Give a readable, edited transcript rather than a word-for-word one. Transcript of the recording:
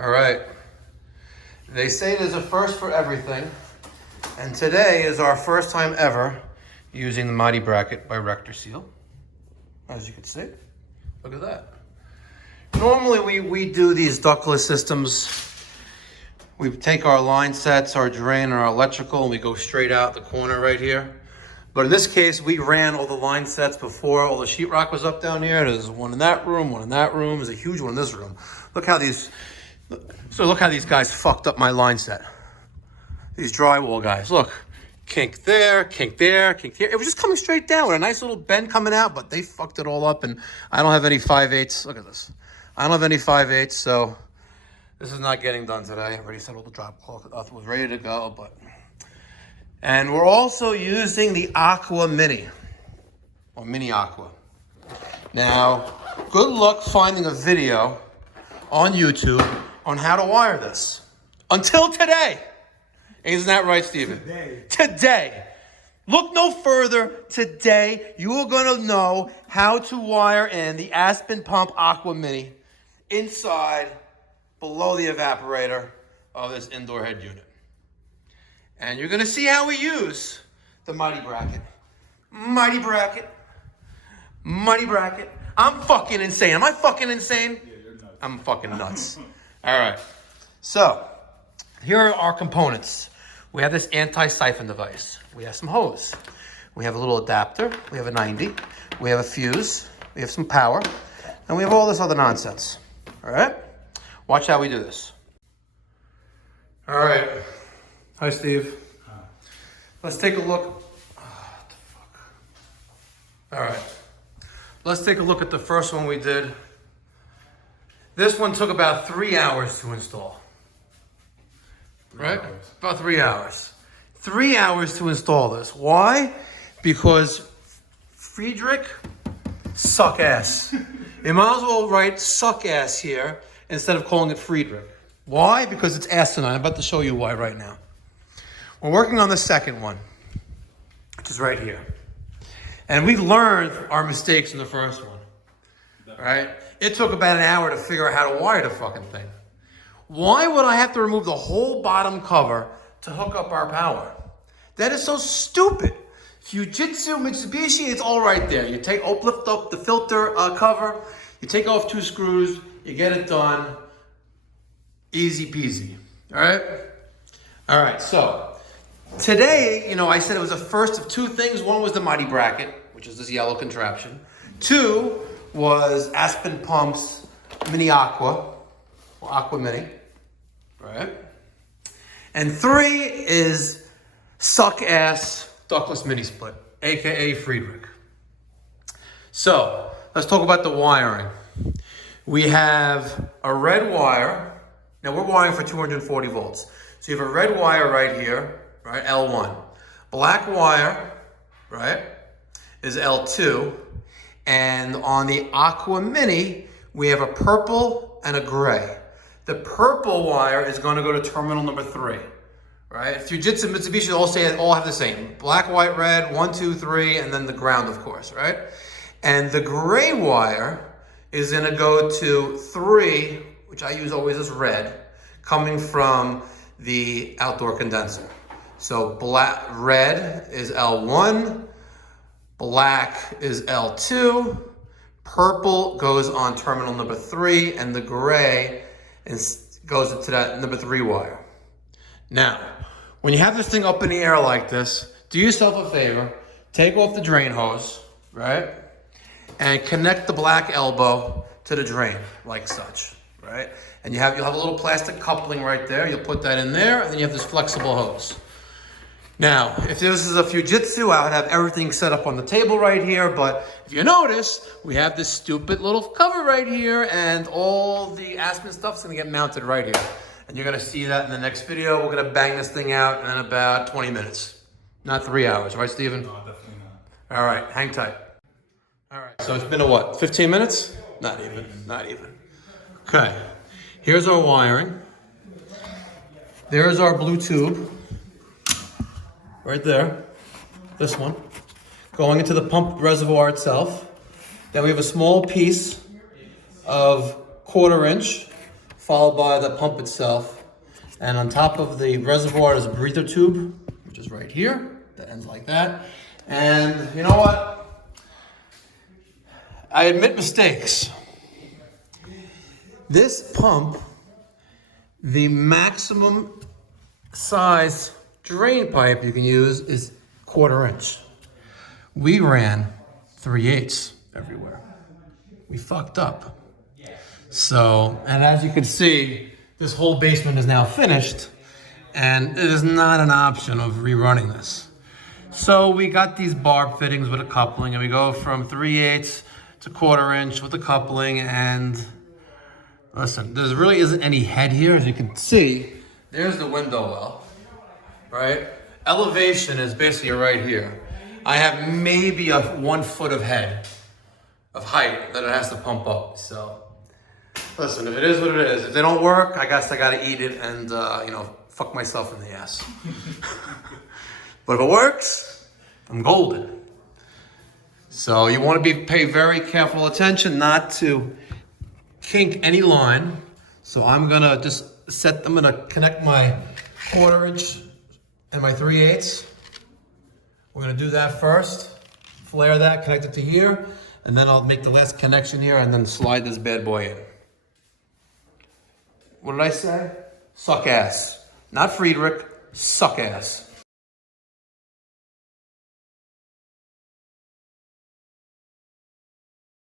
All right. They say there's a first for everything, and today is our first time ever using the Mighty Bracket by Rector Seal. As you can see, look at that. Normally we do these ductless systems. We take our line sets, our drain, our electrical, and we go straight out the corner right here. But in this case, we ran all the line sets before all the sheetrock was up down here. There's one in that room, one in that room. There's a huge one in this room. Look how these guys fucked up my line set. These drywall guys, look. Kink there, kink there, kink here. It was just coming straight down with a nice little bend coming out, but they fucked it all up, and I don't have any 5/8. Look at this. I don't have any 5/8, so this is not getting done today. I already said all the drop cloth was ready to go, but. And we're also using the Aqua Mini, or Mini Aqua. Now, good luck finding a video on YouTube on how to wire this. Until today. Isn't that right, Steven? Today. Look no further. Today, you are going to know how to wire in the Aspen Pump Aqua Mini inside, below the evaporator of this indoor head unit. And you're going to see how we use the Mighty Bracket. Mighty Bracket. Mighty Bracket. I'm fucking insane. Am I fucking insane? Yeah, you're nuts. I'm fucking nuts. All right. So, here are our components. We have this anti-siphon device. We have some hose. We have a little adapter. We have a 90. We have a fuse. We have some power. And we have all this other nonsense. All right? Watch how we do this. All right. Hi, Steve. Let's take a look. What the fuck? All right. Let's take a look at the first one we did. This one took about 3 hours to install. Right? About 3 hours. 3 hours to install this. Why? Because Freidrick suck ass. You might as well write suck ass here instead of calling it Freidrick. Why? Because it's asinine. I'm about to show you why right now. We're working on the second one, which is right here. And we learned our mistakes in the first one. Right? It took about an hour to figure out how to wire the fucking thing. Why would I have to remove the whole bottom cover to hook up our power? That is so stupid. Fujitsu, Mitsubishi, it's all right there. You lift up the filter cover, you take off 2 screws, you get it done. Easy peasy. All right? All right, so today, I said it was the first of 2 things. One was the Mighty Bracket, which is this yellow contraption. 2 was Aspen Pumps Mini Aqua, or Aqua Mini. Right? And 3 is suck-ass ductless mini split, aka Freidrick. So, let's talk about the wiring. We have a red wire. Now, we're wiring for 240 volts. So, you have a red wire right here, right, L1. Black wire, right, is L2. And on the Aqua Mini, we have a purple and a gray. The purple wire is going to go to terminal number 3, right? Fujitsu, Mitsubishi all have the same. Black, white, red, 1, 2, 3, and then the ground, of course, right? And the gray wire is going to go to 3, which I use always as red, coming from the outdoor condenser. So red is L1, black is L2, purple goes on terminal number 3, and the gray goes into that number 3 wire. Now, when you have this thing up in the air like this, do yourself a favor, take off the drain hose, right? And connect the black elbow to the drain, like such, right? And you'll have a little plastic coupling right there. You'll put that in there, and then you have this flexible hose. Now, if this is a Fujitsu, I would have everything set up on the table right here, but if you notice, we have this stupid little cover right here, and all the Aspen stuff's gonna get mounted right here. And you're gonna see that in the next video. We're gonna bang this thing out in about 20 minutes. Not 3 hours, right, Steven? No, definitely not. All right, hang tight. All right, so it's been a what, 15 minutes? Not even. Okay, here's our wiring. There's our blue tube. Right there, this one, going into the pump reservoir itself. Then we have a small piece of 1/4 inch followed by the pump itself. And on top of the reservoir is a breather tube, which is right here, that ends like that. And you know what? I admit mistakes. This pump, the maximum size drain pipe you can use is 1/4 inch. We ran 3/8 everywhere. We fucked up. So, and as you can see, this whole basement is now finished, and it is not an option of rerunning this. So we got these barb fittings with a coupling, and we go from 3/8 to 1/4 inch with the coupling. And listen, there really isn't any head here. As you can see, there's the window well, right? Elevation is basically right here. I have maybe 1 foot of head, of height, that it has to pump up. So listen, if it is what it is, if they don't work, I guess I gotta eat it and, fuck myself in the ass. But if it works, I'm golden. So you wanna pay very careful attention not to kink any line. So I'm gonna connect my 1/4 inch and my 3/8. We're gonna do that first, flare that, connect it to here, and then I'll make the last connection here and then slide this bad boy in. What did I say? Suck ass. Not Freidrick, suck ass.